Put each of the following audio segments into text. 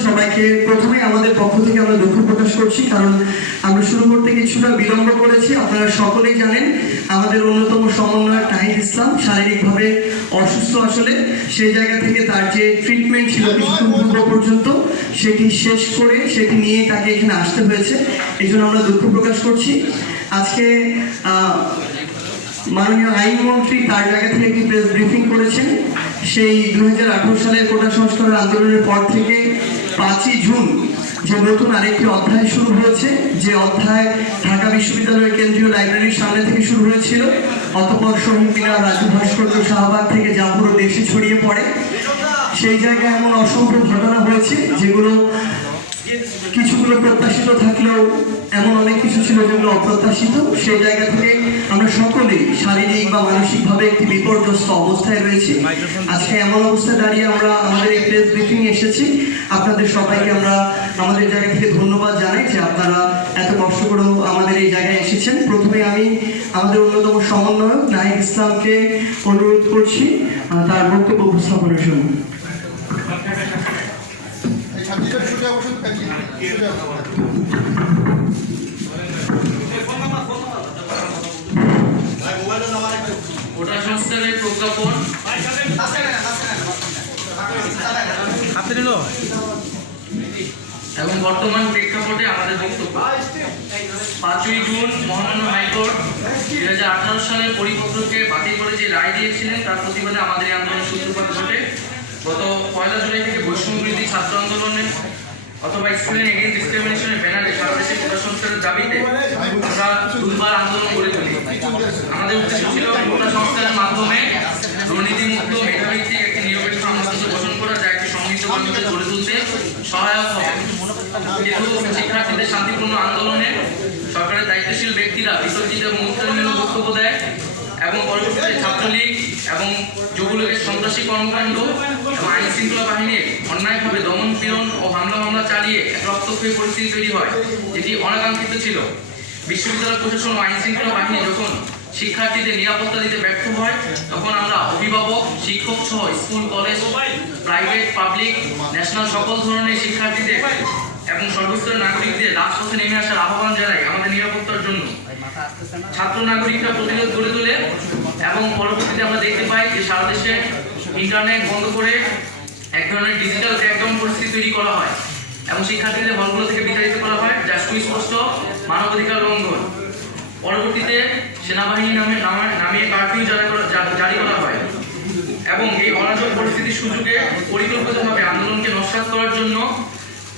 সবাইকে প্রথমে আমাদের পক্ষ থেকে আমরা দুঃখ প্রকাশ করছি কারণ আমরা শুরু করতে কিছুটা বিলম্ব করেছি। আপনারা সকলেই জানেন আমাদের অন্যতম সমন্বয়ক নাহিদ ইসলাম শারীরিকভাবে অসুস্থ আসলে। সেই জায়গা থেকে তার যে ট্রিটমেন্ট ছিল কিছুক্ষণ পূর্ব পর্যন্ত সেটি শেষ করে সেটি নিয়ে তাকে এখানে আসতে হয়েছে। এই জন্য আমরা দুঃখ প্রকাশ করছি। আজকে আহ, মাননীয় আইনমন্ত্রী তার জায়গা থেকে একটি প্রেস ব্রিফিং করেছেন। সেই দু সালের কোটা সংস্কার আন্দোলনের পর থেকে পাঁচই জুন যে নতুন আরেকটি অধ্যায় শুরু হয়েছে, যে অধ্যায় ঢাকা বিশ্ববিদ্যালয়ের কেন্দ্রীয় লাইব্রেরির সামনে থেকে শুরু হয়েছিল। অতপর শহীদ রাজু ভাস্কর্য শাহবাগ থেকে যা পুরো দেশে ছড়িয়ে পড়ে। সেই জায়গায় এমন অসংখ্য ঘটনা হয়েছে, যেগুলো কিছুগুলো প্রত্যাশিত থাকলেও এমন অনেক কিছু ছিল যেগুলো অপ্রত্যাশিত। সেই জায়গা থেকে আমরা সকলেই শারীরিক বা মানসিকভাবে একটি বিপর্যস্ত অবস্থায় রয়েছি। আজকে এমন অবস্থায় দাঁড়িয়ে আমরা আমাদের এই প্রেস ব্রিফিং এসেছি। আপনাদের সবাইকে আমরা আমাদের জায়গা থেকে ধন্যবাদ জানাই যে আপনারা এত কষ্ট করেও আমাদের এই জায়গায় এসেছেন। প্রথমে আমি আমাদের অন্যতম সমন্বয়ক নাহিদ ইসলামকে অনুরোধ করছি তার বক্তব্য উপস্থাপনের জন্য। এই ছাত্রীটা হাতে নিল এবং বর্তমান প্রেক্ষাপটে আমাদের বক্তব্য। পাঁচই জুন মহামান্য হাইকোর্ট দুই হাজার আঠারো সালের পরিপত্রকে বাতিল করে যে রায় দিয়েছিলেন, তার প্রতিবাদে আমাদের এই আন্দোলনের সূত্রপাত ঘটে। গত পয়লা জুলাই থেকে বৈষম্য ছাত্র আন্দোলনে অথবা স্টুডেন্ট এগেন্স্ট ডিসক্রিমিনেশনের ব্যানারে সারা দেশে দাবিতে আমরা দুর্বার আন্দোলন গড়ে তুলি। আমাদের উদ্দেশ্য ছিল কোটা সংস্কারের মাধ্যমে দুর্নীতিমুক্ত মেধাভিত্তিক একটি নিরপেক্ষ আমলাতন্ত্র গঠন করা যা একটি সমৃদ্ধ বাংলাদেশ গড়ে তুলতে সহায়ক হবে কিন্তু শিক্ষার্থীদের শান্তিপূর্ণ আন্দোলনে সরকারের দায়িত্বশীল ব্যক্তিরা বিতর্কিত এবং উত্তরণীয় বক্তব্য দেয় এবং পরবর্তীতে ছাত্রলীগ এবং যুবলীগের সন্ত্রাসী কর্মকাণ্ড এবং আইন শৃঙ্খলা বাহিনীর অন্যায়ভাবে দমন পীড়ন ও হামলা মামলা চালিয়ে এক রক্তক্ষয়ী পরিস্থিতি তৈরি হয়, যেটি অনাকাঙ্ক্ষিত ছিল। বিশ্ববিদ্যালয় প্রশাসন ও আইন শৃঙ্খলা বাহিনী যখন শিক্ষার্থীদের নিরাপত্তা দিতে ব্যর্থ হয়, তখন আমরা অভিভাবক, শিক্ষক সহ school, college, private, public, national সকল ধরনের শিক্ষার্থীদের এবং সর্বস্তরের নাগরিকদের রাজপথে নেমে আসার আহ্বান জানাই আমাদের নিরাপত্তার জন্য। ছাত্র নাগরিকরা প্রতিরোধ গড়ে তোলে এবং পরবর্তীতে আমরা দেখতে পাই যে সারা দেশে ইন্টারনেট বন্ধ করে এক ধরনের ডিজিটাল ব্যাকগ্রাউন্ড পরিস্থিতি তৈরি করা হয় এবং শিক্ষার্থীদের হলগুলো থেকে বিতাড়িত করা হয় যা সুস্পষ্ট মানবাধিকার লঙ্ঘন। পরবর্তীতে সেনাবাহিনী নামে নামা- কারফিউ জারি করা জারি করা হয় এবং এই অরাজক পরিস্থিতির সুযোগে পরিকল্পিতভাবে আন্দোলনকে নস্বাত করার জন্য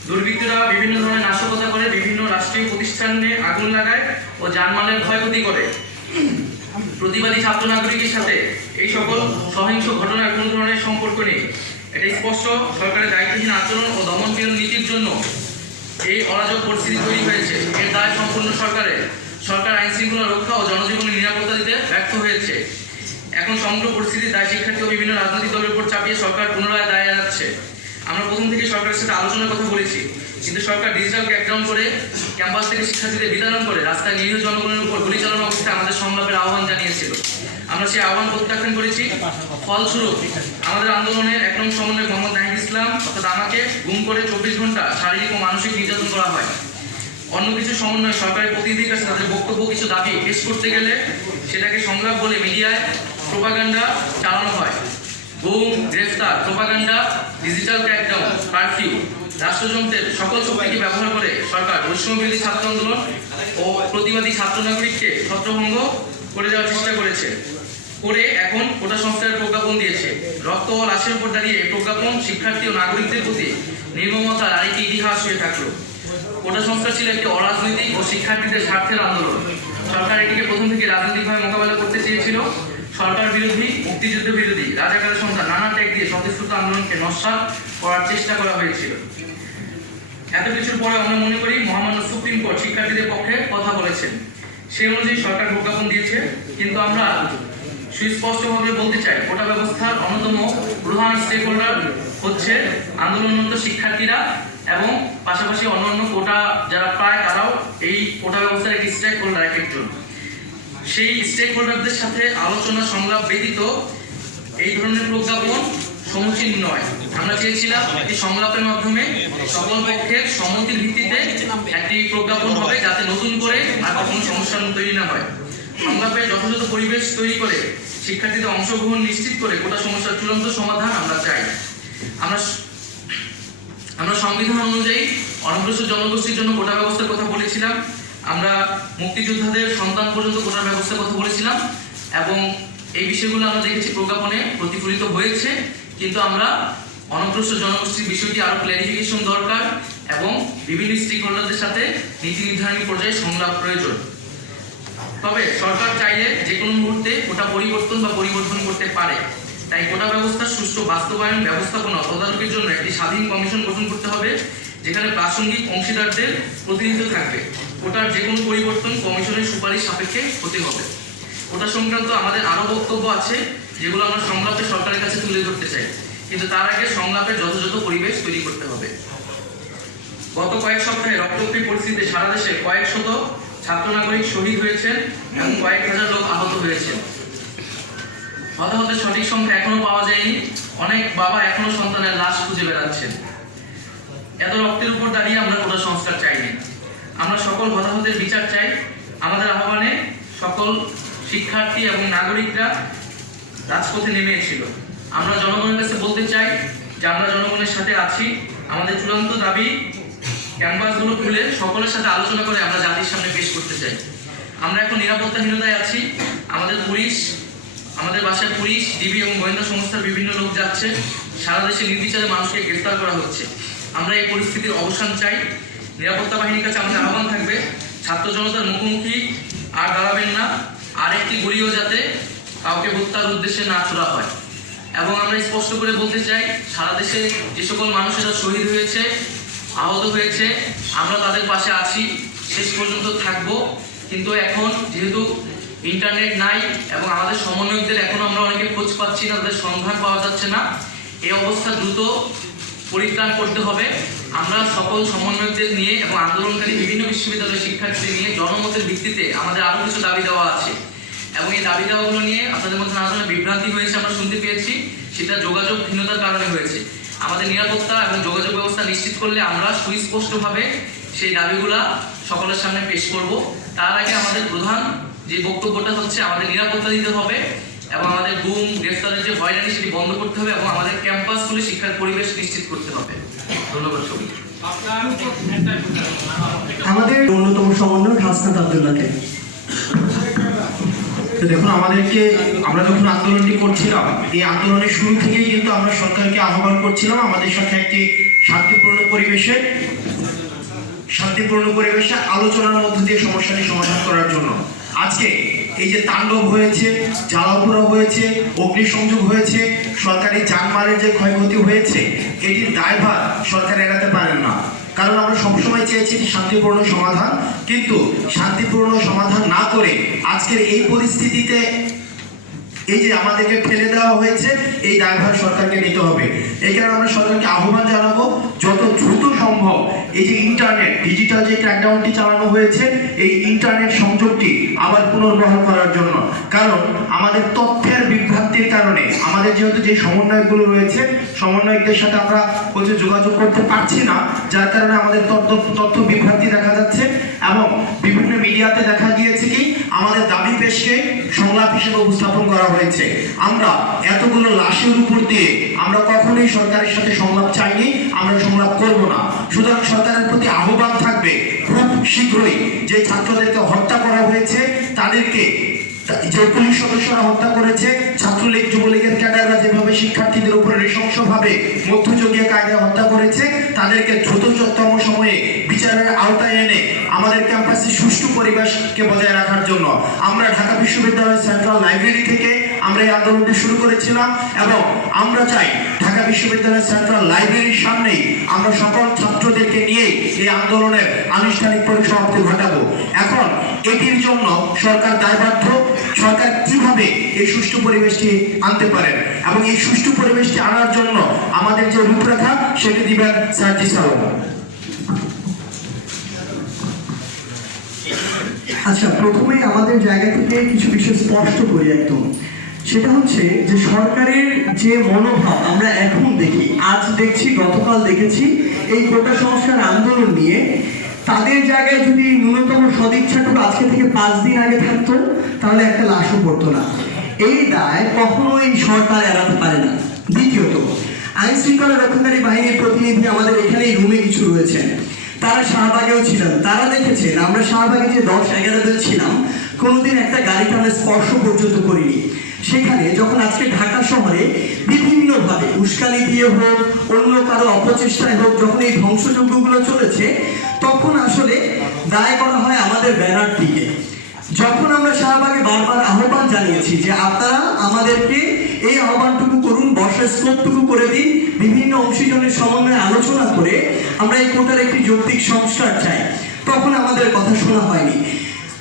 দুর্বৃত্তরা বিভিন্ন ধরনের নাশকতা করে বিভিন্ন রাষ্ট্রীয় প্রতিষ্ঠানে আগুন লাগায় ও জানমালের ক্ষয়ক্ষতি করে। প্রতিবাদী ছাত্র নাগরিকের সাথে এই সকল সহিংস ঘটনার কোনো ধরনের সম্পর্ক নেই। এটা স্পষ্ট। সরকারের দায়িত্বহীন আচরণ ও দমনপীড়ন নীতির জন্য এই অরাজক পরিস্থিতি তৈরি হয়েছে। এর দায় সম্পূর্ণ সরকারের। সরকার আইন শৃঙ্খলা রক্ষা ও জনজীবনের নিরাপত্তা দিতে ব্যর্থ হয়েছে। এখন সমগ্র পরিস্থিতির দায় শিক্ষার্থী ও বিভিন্ন রাজনৈতিক দলের উপর চাপিয়ে সরকার পুনরায় দায় এড়াচ্ছে আমরা প্রথম থেকে সরকারের সাথে আলোচনার কথা বলেছি, কিন্তু সরকার ডিজিটাল ক্র্যাকডাউন করে ক্যাম্পাস থেকে শিক্ষার্থীদের বিতরণ করে রাস্তায় নিরীহ জনগণের উপর গুলি চালানো অবস্থায় আমাদের সংলাপের আহ্বান জানিয়েছিল। আমরা সেই আহ্বান প্রত্যাখ্যান করেছি। ফলস্বরূপ আমাদের আন্দোলনের এক নং সমন্বয় মোহাম্মদ নাহিদ ইসলাম অর্থাৎ আমাকে গুম করে চব্বিশ ঘণ্টা শারীরিক ও মানসিক নির্যাতন করা হয়। অন্য কিছু সমন্বয় সরকারের প্রতিনিধির কাছে তাদের বক্তব্য কিছু দাবি পেশ করতে গেলে সেটাকে সংলাপ বলে মিডিয়ায় প্রোপাগান্ডা চালানো হয়। গুম গ্রেফতার, প্রোপাগান্ডা, ডিজিটাল ক্র্যাকডাউন, কারফিউ রাষ্ট্রযন্ত্রের সকল শক্তিকে ব্যবহার করে সরকার বৈষম্য বিরোধী ছাত্র আন্দোলন ও প্রতিবাদী ছাত্র নাগরিককে ছত্রভঙ্গ করে দেওয়ার চেষ্টা করেছে। করে এখন কোটা সংস্কারের প্রজ্ঞাপন দিয়েছে। রক্ত ও লাশের উপর দাঁড়িয়ে প্রজ্ঞাপন শিক্ষার্থী ও নাগরিকদের প্রতি নির্মমতার আরেকটি ইতিহাস হয়ে থাকল। কোটা সংস্কার ছিল একটি অরাজনৈতিক ও শিক্ষার্থীদের স্বার্থের আন্দোলন। সরকার এটিকে প্রথম থেকে রাজনৈতিকভাবে মোকাবেলা করতে চেয়েছিল। সরকার বিরোধী, মুক্তিযুদ্ধ বিরোধী, রাজাকারের সংখ্যা নানা ত্যাগ দিয়ে স্বতঃস্ফূর্ত আন্দোলনকে নস্বাত করার চেষ্টা করা হয়েছিল। এত কিছুর পরে আমরা মনে করি মহামান্য সুপ্রিম কোর্ট শিক্ষার্থীদের পক্ষে কথা বলেছেন। সেই অনুযায়ী সরকার প্রজ্ঞাপন দিয়েছে, কিন্তু আমরা সুস্পষ্টভাবে বলতে চাই, কোটা ব্যবস্থার অন্যতম প্রধান স্টেক হোল্ডার হচ্ছে আন্দোলনরত শিক্ষার্থীরা এবং পাশাপাশি অন্যান্য কোটা যারা পায়, তারাও এই কোটা ব্যবস্থার একটি স্টেক হোল্ডার এক একজন। সেই স্টেক হোল্ডারদের সাথে আলোচনা সংলাপ ব্যতীত এই ধরনের প্রজ্ঞাপন সমুচীন নয়। আমরা চেয়েছিলাম একটি সংলাপের মাধ্যমে সকল পক্ষের সম্মতির ভিত্তিতে একটি প্রজ্ঞাপন হবে যাতে নতুন করে আর কোনো সমস্যা তৈরি না হয়। সংলাপের যথাযথ পরিবেশ তৈরি করে শিক্ষার্থীদের অংশগ্রহণ নিশ্চিত করে গোটা সমস্যার চূড়ান্ত সমাধান আমরা চাই। আমরা আমরা সংবিধান অনুযায়ী অনগ্রসর জনগোষ্ঠীর জন্য কোটা ব্যবস্থার কথা বলেছিলাম। আমরা মুক্তিযোদ্ধাদের সন্তান পর্যন্ত কোটার ব্যবস্থার কথা বলেছিলাম এবং এই বিষয়গুলো আমরা দেখেছি প্রজ্ঞাপনে প্রতিফলিত হয়েছে, কিন্তু আমরা অনগ্রসর জনগোষ্ঠীর বিষয়টি আরও ক্ল্যারিফিকেশন দরকার এবং বিভিন্ন স্টেক সাথে নীতি নির্ধারণী পর্যায়ে সংলাপ প্রয়োজন। তবে সরকার চাইলে যে কোনো মুহূর্তে কোটা পরিবর্তন বা পরিবর্তন করতে পারে। তাই কোটা ব্যবস্থার সুষ্ঠু বাস্তবায়ন, ব্যবস্থাপনা, তদারকির জন্য একটি স্বাধীন কমিশন গঠন করতে হবে। যেখানে প্রাসঙ্গিক অংশীদারদের প্রতিনিধিত্ব থাকবে। ওটার যে কোনো পরিবর্তন কমিশনের সুপারিশ সাপেক্ষে হতে হবে। ওটা সংক্রান্ত আমাদের আরও বক্তব্য আছে, যেগুলো আমরা সংলাপে সরকারের কাছে তুলে ধরতে চাই। কিন্তু তার আগে সংলাপের যথাযথ পরিবেশ তৈরি করতে হবে। গত কয়েক সপ্তাহে রক্তক্ষয়ী পরিস্থিতিতে সারা দেশে কয়েক শত ছাত্র নাগরিক শহীদ হয়েছেন এবং কয়েক হাজার লোক আহত হয়েছেন। হতাহতের সঠিক সংখ্যা এখনও পাওয়া যায়নি। অনেক বাবা এখনও সন্তানের লাশ খুঁজে বেড়াচ্ছেন। এত রক্তের উপর দাঁড়িয়ে আমরা কোটা সংস্কার চাই চাইনি আমরা সকল হতাহতের বিচার চাই। আমাদের আহ্বানে সকল শিক্ষার্থী এবং নাগরিকরা রাজপথে নেমে এসেছিল। আমরা জনগণের কাছে বলতে চাই যে আমরা জনগণের সাথে আছি। আমাদের চূড়ান্ত দাবি ক্যানভাসগুলো খুলে সকলের সাথে আলোচনা করে আমরা জাতির সামনে পেশ করতে চাই। আমরা এখন নিরাপত্তাহীনতায় আছি। আমাদের পুলিশ, আমাদের বাসায় পুলিশ, ডিবি এবং গোয়েন্দা সংস্থার বিভিন্ন লোক যাচ্ছে। সারা দেশে নির্বিচারে মানুষকে গ্রেফতার করা হচ্ছে। আমরা এই পরিস্থিতির অবসান চাই। নিরাপত্তা বাহিনীর কাছে আমাদের আহ্বান থাকবে, ছাত্র জনতার মুখোমুখি আর দাঁড়াবেন না, আর একটি যাতে কাউকে হত্যার উদ্দেশ্যে না ছোড়া হয়। এবং আমরা স্পষ্ট করে বলতে চাই, সারা দেশে যে সকল মানুষেরা শহীদ হয়েছে, আহত হয়েছে, আমরা তাদের পাশে আছি, শেষ পর্যন্ত থাকব। কিন্তু এখন যেহেতু ইন্টারনেট নাই এবং আমাদের সমন্বয়কদের এখন আমরা অনেকে খোঁজ পাচ্ছি না, তাদের সন্ধান পাওয়া যাচ্ছে না, এই অবস্থা দ্রুত পরিত্রাণ করতে হবে। আমরা সকল সমন্বয়কদের নিয়ে এবং আন্দোলনকারী বিভিন্ন বিশ্ববিদ্যালয়ের শিক্ষার্থীদের নিয়ে জনমতের ভিত্তিতে আমাদের আরও কিছু দাবি দেওয়া আছে। এবং এই দাবি দেওয়াগুলো নিয়ে আপনাদের মধ্যে নানা ধরনের বিভ্রান্তি হয়েছে আমরা শুনতে পেয়েছি। সেটা যোগাযোগ যোগাযোগহীনতার কারণে হয়েছে। আমাদের নিরাপত্তা এবং যোগাযোগ ব্যবস্থা নিশ্চিত করলে আমরা সুস্পষ্টভাবে সেই দাবিগুলা সকলের সামনে পেশ করব। তার আগে আমাদের প্রধান যে বক্তব্যটা হচ্ছে, আমাদের নিরাপত্তা দিতে হবে। এবং আমাদের গুম গ্রেফতারের যে হয়রানি সেটি বন্ধ করতে হবে এবং আমাদের ক্যাম্পাসগুলি শিক্ষার পরিবেশ নিশ্চিত করতে হবে। ধন্যবাদ সবাইকে। আমাদের অন্যতম সমন্বয়ক হাসনাত তো দেখুন, আমাদেরকে আমরা যখন আন্দোলনটি করছিলাম, এই আন্দোলনের শুরু থেকেই কিন্তু আমরা সরকারকে আহ্বান করছিলাম আমাদের সাথে একটি শান্তিপূর্ণ পরিবেশে। শান্তিপূর্ণ পরিবেশে আলোচনার মধ্য দিয়ে সমস্যাটি সমাধান করার জন্য। আজকে এই যে তাণ্ডব হয়েছে, জ্বালাপোড়া হয়েছে, অগ্নিসংযোগ হয়েছে, সরকারি যানমালের যে ক্ষয়ক্ষতি হয়েছে, এটির দায়ভার সরকার এড়াতে পারেন না। কারণ আমরা সবসময় চেয়েছি একটি শান্তিপূর্ণ সমাধান, কিন্তু শান্তিপূর্ণ সমাধান না করে আজকের এই পরিস্থিতিতে এই যে আমাদেরকে ফেলে দেওয়া হয়েছে, এই দায়ভার সরকারকে নিতে হবে। এই কারণে আমরা সরকারকে আহ্বান জানাব, যত দ্রুত সম্ভব এই যে ইন্টারনেট ডিজিটাল যে ক্র্যাকডাউনটি চালানো হয়েছে, এই ইন্টারনেট সংযোগটি আবার পুনর্বহাল করার জন্য। কারণ আমাদের তথ্যের বিভ্রান্তির কারণে আমাদের যেহেতু যে সমন্বয়কগুলো রয়েছে, সমন্বয়কদের সাথে আমরা হচ্ছে যোগাযোগ করতে পারছি না, যার কারণে আমাদের তথ্য তথ্য বিভ্রান্তি দেখা যাচ্ছে এবং বিভিন্ন মিডিয়াতে দেখা গিয়েছে কি, আমাদের দাবি পেশকে সংলাপ হিসেবে উপস্থাপন করা হয়েছে। আমরা এতগুলো লাশের উপর দিয়ে আমরা কখনোই সরকারের সাথে সংলাপ চাইনি, আমরা সংলাপ করব না। সুতরাং সরকারের প্রতি আহ্বান থাকবে খুব শীঘ্রই যে ছাত্রদেরকে হত্যা করা হয়েছে, তাদেরকে যে পুলিশ সদস্যরা হত্যা করেছে, ছাত্রলীগ, যুবলীগের ক্যাডাররা যেভাবে শিক্ষার্থীদের উপরে নৃশংসভাবে মধ্যযুগীয় কায়দায় হত্যা করেছে, তাদেরকে দ্রুততম সময়ে বিচারের আওতায় এনে আমাদের ক্যাম্পাসে সুষ্ঠু পরিবেশকে বজায় রাখার জন্য আমরা ঢাকা বিশ্ববিদ্যালয়ের সেন্ট্রাল লাইব্রেরি থেকে আমরা এই আন্দোলনটি শুরু করেছিলাম এবং আমরা চাই ঢাকা বিশ্ববিদ্যালয়ের সেন্ট্রাল লাইব্রেরির সামনেই আমরা সকল ছাত্রদেরকে নিয়ে এই আন্দোলনের আনুষ্ঠানিক পরিসমাপ্তি ঘটাবো। এখন এটির জন্য সরকার দায়বদ্ধ। সরকার কীভাবে এই সুষ্ঠু পরিবেশটি আনতে পারেন এবং এই সুষ্ঠু পরিবেশটি আনার জন্য আমাদের যে রূপরেখা সেটি দিবেন সার্জি সালাম। আচ্ছা প্রথমেই আমাদের জায়গা থেকে কিছু বিষয় স্পষ্ট করি একদম। সেটা হচ্ছে যে সরকারের যে মনোভাব, আমরা এখন দেখি, আজ দেখছি, গতকাল দেখেছি, এই কোটা সংস্কার আন্দোলন নিয়ে তাদের জায়গায় যদি ন্যূনতম সদিচ্ছাটুকু আজকে থেকে পাঁচ দিন আগে থাকতো, তাহলে একটা লাশও পড়তো না। এই দায় কখনো এই সরকার এড়াতে পারে না। দ্বিতীয়ত আইন শৃঙ্খলা রক্ষাকারী বাহিনীর প্রতিনিধি আমাদের এখানে এই রুমে কিছু রয়েছেন তারা শাহবাগেও ছিলেন। তারা দেখেছেন, আমরা শাহবাগে যে দশ এগারো জন ছিলাম, কোনোদিন একটা গাড়িকে আমরা স্পর্শ পর্যন্ত করিনি। সেখানে যখন আজকে ঢাকা শহরে বিভিন্নভাবে উস্কানি দিয়ে হোক, অন্য কারও অপচেষ্টায় হোক, যখন এই ধ্বংসযজ্ঞগুলো চলেছে, তখন আসলে দায় করা হয় আমাদের ব্যানারটিকে। যখন আমরা শাহবাগে বারবার আহ্বান জানিয়েছি যে আপনারা আমাদেরকে এই আহ্বানটুকু করুন, বর্ষার স্কোপটুকু করে দিন, বিভিন্ন অংশীজনের সমন্বয়ে আলোচনা করে আমরা এই কোটার একটি যৌক্তিক সংস্কার চাই, তখন আমাদের কথা শোনা হয়নি।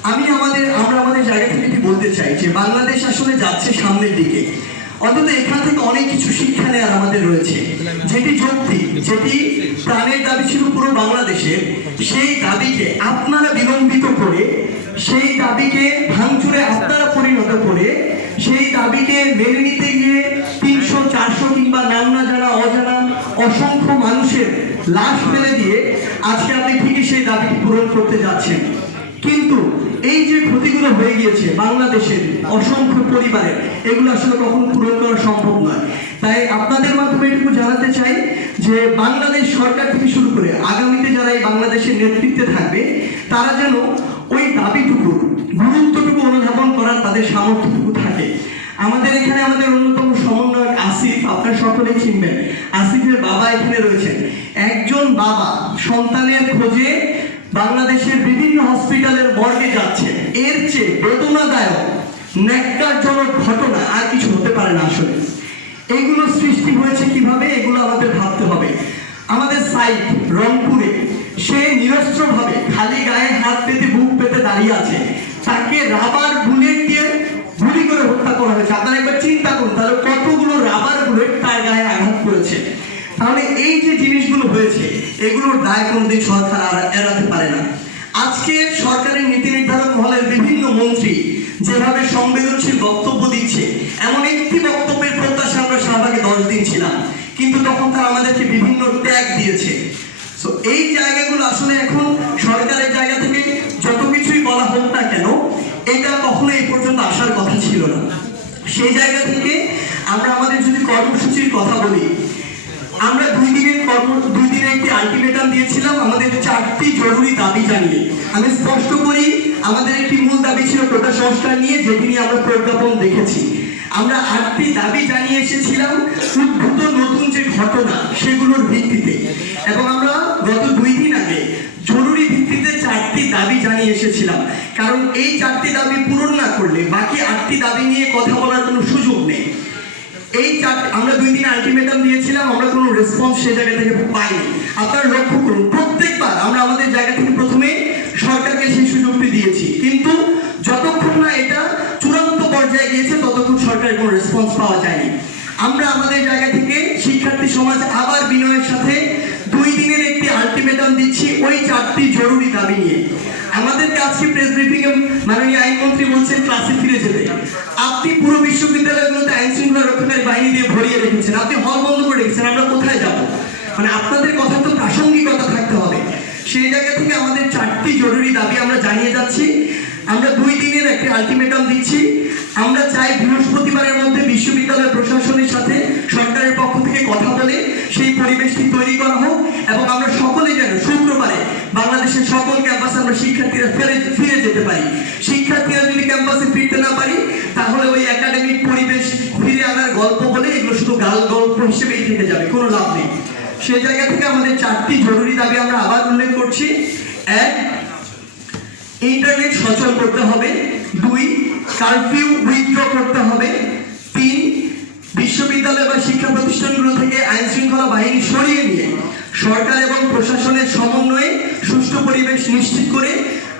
আমি আমাদের, আমরা আমাদের জায়গা থেকে বলতে চাই যে বাংলাদেশ আসলে যাচ্ছে সামনের দিকে। অন্তত এখান থেকে অনেক কিছু শিক্ষা নেওয়ার আমাদের রয়েছে। যেটি যৌক্তিক যেটি প্রাণের দাবি ছিল পুরো বাংলাদেশের, সেই দাবিকে আপনারা বিলম্বিত করে, সেই দাবিকে ভাঙচুরে আপনারা পরিণত করে, সেই দাবিকে মেনে নিতে গিয়ে তিনশো, চারশো কিংবা নাম না জানা, অজানা, অসংখ্য মানুষের লাশ ফেলে দিয়ে আজকে আপনি ঠিকই সেই দাবিটি পূরণ করতে যাচ্ছেন। কিন্তু এই যে ক্ষতিগুলো হয়ে গিয়েছে বাংলাদেশের অসংখ্য পরিবারের এগুলো আসলে কখনো পূরণ করা সম্ভব নয়। তাই আপনাদের মাধ্যমে এটুকু জানাতে চাই যে বাংলাদেশ সরকার থেকে শুরু করে আগামীতে যারা এই বাংলাদেশের নেতৃত্বে থাকবে, তারা যেন ওই দাবিটুকু, গুরুত্বটুকু অনুধাবন করার তাদের সামর্থ্যটুকু থাকে। আমাদের এখানে আমাদের অন্যতম সমন্বয়ক আসিফ, আপনার সকলেই চিনবেন। আসিফের বাবা এখানে রয়েছেন। একজন বাবা সন্তানের খোঁজে বাংলাদেশের বিভিন্ন হসপিটালের মর্গে যাচ্ছে। এর চেয়ে বেদনাদায়ক, ন্যাক্কারজনক ঘটনা আর কিছু হতে পারে না আসলে। এগুলো সৃষ্টি হয়েছে কীভাবে, এগুলো আমাদের ভাবতে হবে। আমাদের সাইট রংপুরে, সে নিরস্ত্রভাবে খালি গায়ে হাত পেতে বুক পেতে দাঁড়িয়ে আছে। তাকে রাবার বুলেট দিয়ে গুলি করে হত্যা করা হয়েছে। আপনারা একবার চিন্তা করুন, তাহলে কতগুলো রাবার বুলেট তার গায়ে আঘাত করেছে? তাহলে এই যে জিনিসগুলো হয়েছে এগুলোর দায় কোনোদিন সরকার আর এড়াতে পারে না। আজকে সরকারের নীতি নির্ধারক মহলের বিভিন্ন মন্ত্রী যেভাবে সংবেদনশীল বক্তব্য দিচ্ছে, এমন একটি বক্তব্যের প্রত্যাশা আমরা শাহবাগে দশ দিন ছিলাম, কিন্তু তখন তারা আমাদেরকে বিভিন্ন ট্যাগ দিয়েছে। তো এই জায়গাগুলো আসলে এখন সরকারের জায়গা থেকে যত কিছুই বলা হোক না কেন, এটা কখনো এই পর্যন্ত আসার কথা ছিল না। সেই জায়গা থেকে আমরা আমাদের যদি কর্মসূচির কথা বলি, আমরা দুই দুই দিনের একটি আলটিমেটাম দিয়েছিলাম, আমাদের চারটি জরুরি দাবি জানিয়ে। আমি স্পষ্ট করি, আমাদের একটি মূল দাবি ছিল কোটা সংস্কার নিয়ে, যেটি নিয়ে আমরা প্রজ্ঞাপন দেখেছি। আমরা আটটি দাবি জানিয়ে এসেছিলাম, উদ্ভূত নতুন যে ঘটনা, সেগুলোর ভিত্তিতে। এবং আমরা গত দুই দিন আগে জরুরি ভিত্তিতে চারটি দাবি জানিয়ে এসেছিলাম। কারণ এই চারটি দাবি পূরণ না করলে বাকি আটটি দাবি নিয়ে কথা বলার কোনো সুযোগ নেই। এই চার আমরা দুই দিন আলটিমেটাম দিয়েছিলাম, আমরা কোনো রেসপন্স সে জায়গা থেকে পাইনি। আপনারা লক্ষ্য করুন, প্রত্যেকবার আমরা আমাদের জায়গা থেকে প্রথমে সরকারকে সেই সুযোগটি দিয়েছি। কিন্তু যতক্ষণ না এটা চূড়ান্ত পর্যায়ে গিয়েছে, ততক্ষণ সরকারের কোনো রেসপন্স পাওয়া যায়নি। আমরা আমাদের জায়গা থেকে শিক্ষার্থী সমাজ আবার বিনয়ের সাথে দুই দিনের একটি আলটিমেটাম দিচ্ছি, ওই চারটি জরুরি দাবি নিয়ে। আমাদেরকে আজকে প্রেস ব্রিফিং এ মাননীয় আইনমন্ত্রী বলছেন ক্লাসে ফিরে যেতে। আপনি পুরো বিশ্ববিদ্যালয়গুলোতে আইন শৃঙ্খলা রক্ষাকারী বাহিনী দিয়ে ভরিয়ে রেখেছেন। আপনি হল বন্ধ করে রেখেছেন, আমরা কোথায় যাব? মানে আপনাদের কথা তো প্রাসঙ্গিকতা থাকতে হবে। সেই জায়গা থেকে আমাদের চারটি জরুরি দাবি আমরা জানিয়ে যাচ্ছি। আমরা দুই দিনের একটি আলটিমেটাম দিচ্ছি। আমরা চাই বৃহস্পতিবারের মধ্যে বিশ্ববিদ্যালয় প্রশাসনের সাথে সরকারের পক্ষ থেকে কথা বলে সেই পরিবেশটি তৈরি করা হোক এবং আমরা বাংলাদেশের সকল ক্যাম্পাসে আমরা শিক্ষার্থীরা ফিরে ফিরে যেতে পারি। শিক্ষার্থীরা যদি ক্যাম্পাসে ফিরতে না পারি, তাহলে ওই একাডেমিক পরিবেশ ফিরে আনার গল্প বলে এগুলো শুধু গাল গল্প হিসেবেই থেকে যাবে, কোনো লাভ নেই। সেই জায়গা থেকে আমাদের চারটি জরুরি দাবি আমরা আবার উল্লেখ করছি। এক, ইন্টারনেট সচল করতে হবে। দুই, কারফিউ উইথড্র করতে হবে। তিন, বিশ্ববিদ্যালয় বা শিক্ষা প্রতিষ্ঠানগুলো থেকে আইন শৃঙ্খলা বাহিনী সরিয়ে নিয়ে সরকার এবং প্রশাসনের সমন্বয়ে সুষ্ঠু পরিবেশ নিশ্চিত করে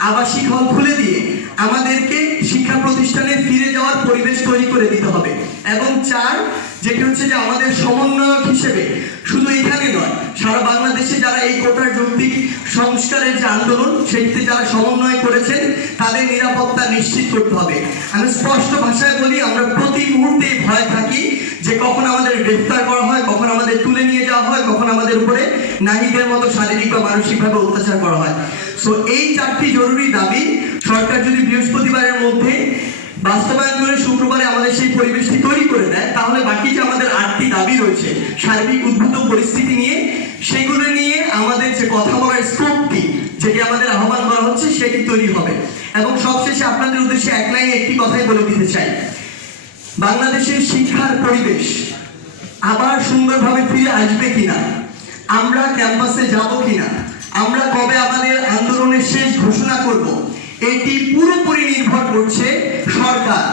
আবাসিক হল খুলে দিয়ে আমাদেরকে শিক্ষা প্রতিষ্ঠানে ফিরে যাওয়ার পরিবেশ তৈরি করে দিতে হবে। এবং চার, যেটি হচ্ছে যে আমাদের সমন্বয়ক হিসেবে শুধু এখানে নয়, সারা বাংলাদেশে যারা এই কোটার যৌক্তিক সংস্কারের যে আন্দোলন সেটিতে যারা সমন্বয় করেছেন, তাদের নিরাপত্তা নিশ্চিত করতে হবে। আমি স্পষ্ট ভাষায় বলি, আমরা প্রতি মুহূর্তে ভয় থাকি যে কখন আমাদের গ্রেফতার করা হয়, কখন আমাদের তুলে নিয়ে যাওয়া হয়, কখন আমাদের উপরে নারীদের মতো শারীরিক বা মানসিকভাবে অত্যাচার করা হয়। সো এই চারটি জরুরি দাবি, সরকার যদি বৃহস্পতিবারের মধ্যে বাস্তবায়ন করে শুক্রবারে আমাদের সেই পরিবেশটি তৈরি করে দেয়, তাহলে বাকি যে আমাদের আটটি দাবি রয়েছে, সার্বিক উদ্ভূত পরিস্থিতি নিয়ে, সেগুলো নিয়ে আমাদের যে কথা বলার স্কোপটি যেটি আমাদের আহ্বান করা হচ্ছে সেটি তৈরি হবে। এবং সবশেষে আপনাদের উদ্দেশ্যে এক লাইনে একটি কথাই বলে দিতে চাই। বাংলাদেশের শিক্ষার পরিবেশ আবার সুন্দরভাবে ফিরে আসবে কিনা? আমরা ক্যাম্পাসে যাব কিনা? আমরা কবে আমাদের আন্দোলনের শেষ ঘোষণা করব? এটি পুরোপুরি নির্ভর করছে সরকার।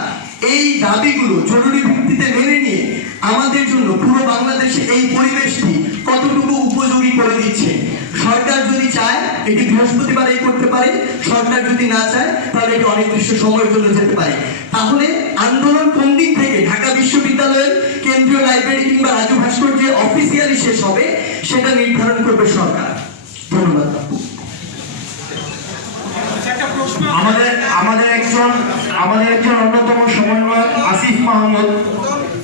এই দাবিগুলো জরুরি ভিত্তিতে মেনে নিয়ে আমাদের জন্য পুরো বাংলাদেশে এই পরিবেশটি কতটুকু উপযোগী করে দিচ্ছে? সরকার যদি চায়, এটি বৃহস্পতিবারেই করতে পারে। সরকার যদি না চায়, তাহলে এটি অনির্দিষ্ট সময়ের জন্য যেতে পারে। তাহলে আন্দোলন কোন দিক থেকে? ঢাকা বিশ্ববিদ্যালয়ের কেন্দ্রীয় লাইব্রেরি কিংবা রাজু ভাস্কর্যে অফিসিয়ালি শেষ হবে, সেটা নির্ধারণ করবে সরকার। ধন্যবাদ। আমাদের আমাদের একজন আমাদের একজন অন্যতম সমন্বয়ক আসিফ মাহমুদ।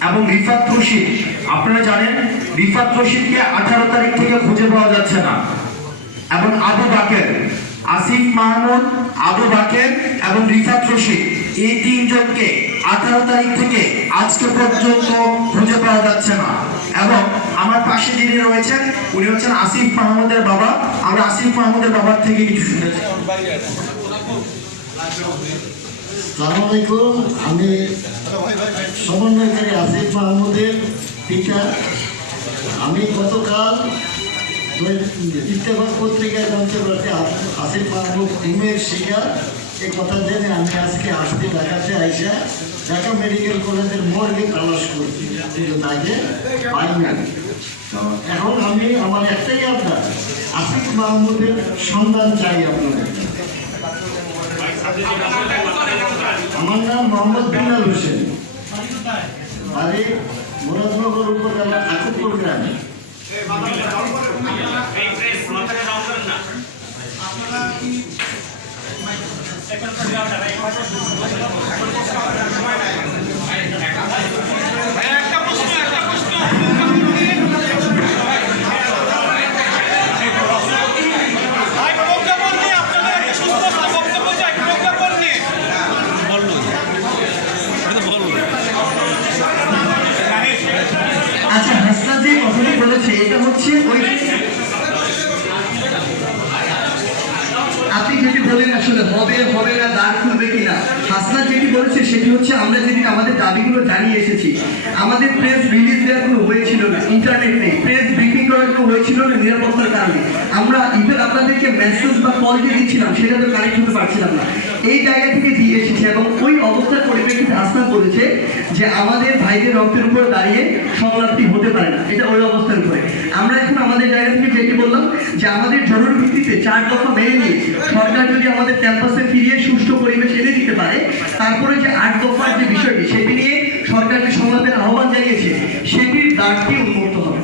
এবং রিফাত রশিদ, আপনারা জানেন রিফাত রশিদকে আঠারো তারিখ থেকে খুঁজে পাওয়া যাচ্ছে না। এবং আবু বাকের, আসিফ মাহমুদ, আবু বাকের এবং রিফাত রশিদ, এই তিনজনকে আঠারো তারিখ থেকে আজকে পর্যন্ত খুঁজে পাওয়া যাচ্ছে না। এবং আমার পাশে যিনি রয়েছেন, উনি হচ্ছেন আসিফ মাহমুদের বাবা। আমরা আসিফ মাহমুদের বাবার থেকে কিছু শুনেছি। সালাম আলাইকুম। আমি সমন্বয়কারী আসিফ মাহমুদের পিতা। আমি গতকাল ইত্তেফাক পত্রিকায় জানতে পারছি আস- আসিফ মাহমুদ ঘুমের শিকার। এ কথা জেনে আমি আজকে আসতে ঢাকাতে আইসা। ঢাকা মেডিকেল কলেজের মর্গে তালাশ করছি। তাকে পাইনি তো এখন আমি আমার একটাই আপনার আসিফ মাহমুদের সন্ধান চাই আপনাদের। আমার নাম মোহাম্মদ বিল্লাল হোসেন। আরে মুরাদনগর উপজেলা ঠাকুরপুর গ্রামে। আচ্ছা আপনি যদি বলেন আসলে হবে হবে না দ্বার খুলবে কিনা? হাসনাত যেটি বলেছে সেটি হচ্ছে আমরা যেদিন আমাদের দাবিগুলো জানিয়ে এসেছি, আমাদের প্রেস রিলিজ দেওয়ার কোনো হয়েছিল না ইন্টারনেট নেই। প্রেস ব্রিফিং করার কোনো হয়েছিল না নিরাপত্তার কারণে। আমরা ইভেন আপনাদেরকে মেসেজ বা কল যে দিচ্ছিলাম, সেটা তো কানেক্ট হতে পারছিলাম না। এই জায়গা থেকে দিয়ে এসেছে এবং ওই অবস্থার পরিপ্রেক্ষিতে হাসনাত বলেছে যে আমাদের ভাইদের রক্তের উপর দাঁড়িয়ে সংলাপটি হতে পারে না। এটা ওই অবস্থার উপরে। আমরা এখন আমাদের জায়গা থেকে যেটি বললাম যে আমাদের জরুরি ভিত্তিতে চার দফা মেনে নিয়ে সরকার যদি আমাদের ক্যাম্পাসে ফিরিয়ে সুষ্ঠু পরিবেশ এনে দিতে পারে তারপরে যে আট দফার যে বিষয়টি সেটি নিয়ে সরকারকে সমাধানের আহ্বান জানিয়েছে সেটির দ্বারটি উন্মুক্ত হবে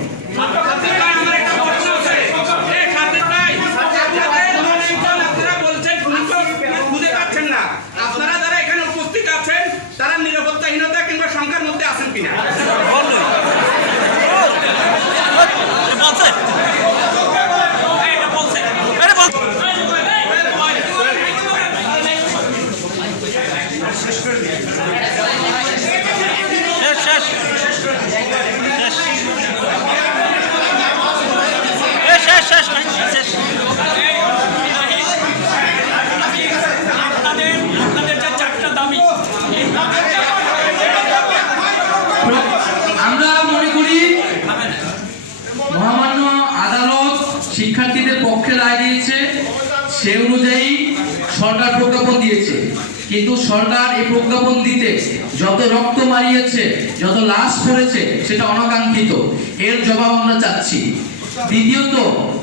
আপনারা যারা এখানে উপস্থিত আছেন তারা নিরাপত্তাহীনতা কিংবা সংখ্যার মধ্যে আছেন কিনা শেষ শেষ শেষ শেষ শেষ শেষ আমরা মনে করি মহামান্য আদালত শিক্ষার্থীদের পক্ষে রায় দিয়েছে সে অনুযায়ী সরকার প্রজ্ঞাপন দিয়েছে। কিন্তু সরকার এই প্রজ্ঞাপন দিতে যত রক্ত মারিয়েছে, যত লাশ পড়েছে সেটা অনাকাঙ্ক্ষিত। এর জবাব আমরা চাচ্ছি। দ্বিতীয়ত,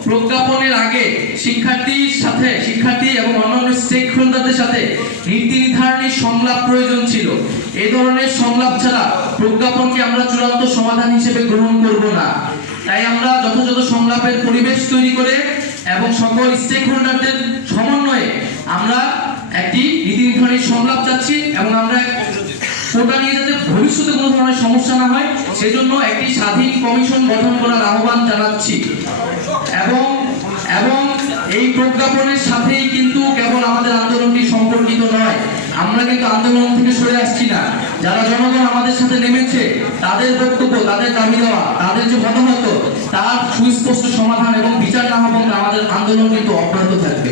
প্রজ্ঞাপনের আগে শিক্ষার্থীর সাথে, শিক্ষার্থী এবং অন্যান্য স্টেক হোল্ডারদের সাথে নীতি নির্ধারণী সংলাপ প্রয়োজন ছিল। এ ধরনের সংলাপ ছাড়া প্রজ্ঞাপনকে আমরা চূড়ান্ত সমাধান হিসেবে গ্রহণ করব না। তাই আমরা যথাযথ সংলাপের পরিবেশ তৈরি করে এবং সকল স্টেক হোল্ডারদের সমন্বয়ে আমরা একটি নীতি নির্ধারণী সংলাপ চাচ্ছি এবং আমরা কোটা নিয়ে যাতে ভবিষ্যতে কোনো ধরনের সমস্যা না হয়, সেজন্য একটি স্বাধীন কমিশন গঠন করার আহ্বান জানাচ্ছি। এবং এবং এই প্রজ্ঞাপনের সাথেই কিন্তু কেবল আমাদের আন্দোলনটি সম্পর্কিত নয় আমরা কিন্তু আন্দোলন থেকে সরে আসছি না যারা জনগণ আমাদের সাথে নেমেছে, তাদের বক্তব্য, তাদের দাবি দেওয়া, তাদের যে মতামত, তার সুস্পষ্ট সমাধান এবং বিচার না হওয়া আমাদের আন্দোলন কিন্তু অব্যাহত থাকবে।